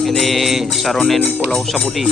Ini Saronin Pulau Sapudi.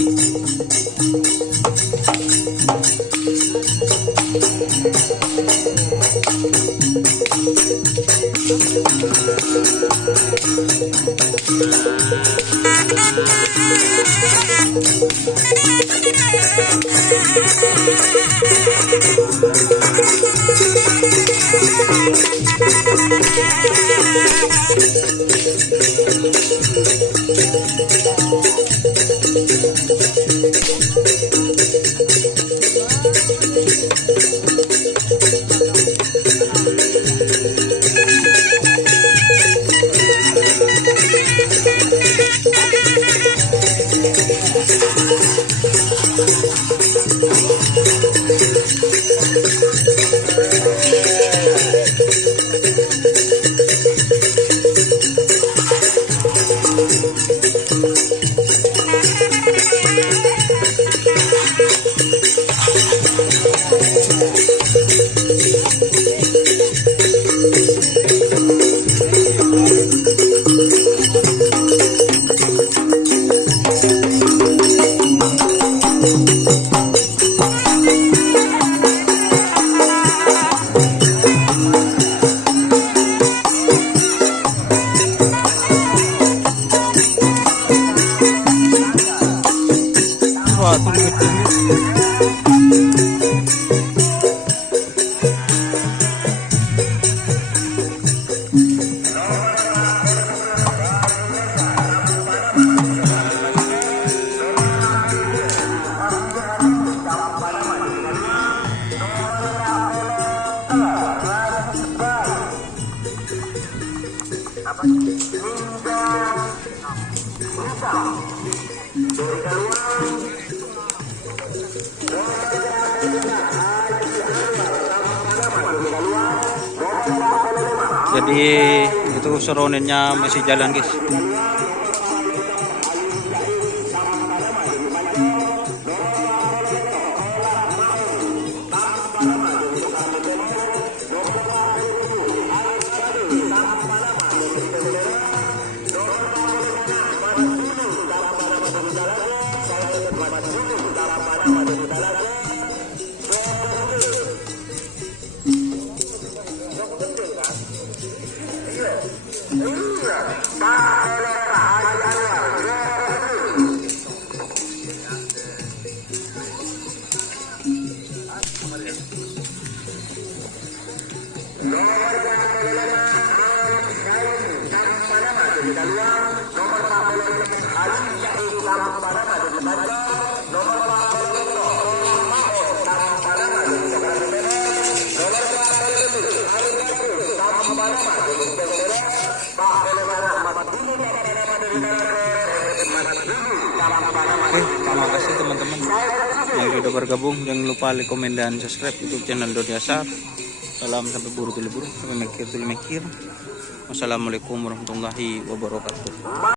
Jadi itu Saroninnya masih jalan, guys. Oke, terima kasih teman-teman yang sudah bergabung. Jangan lupa like, komen, dan subscribe YouTube channel Dodi Asar. Salam sampai buru tuli buru, sampai mikir tuli mikir. Wassalamualaikum warahmatullahi wabarakatuh.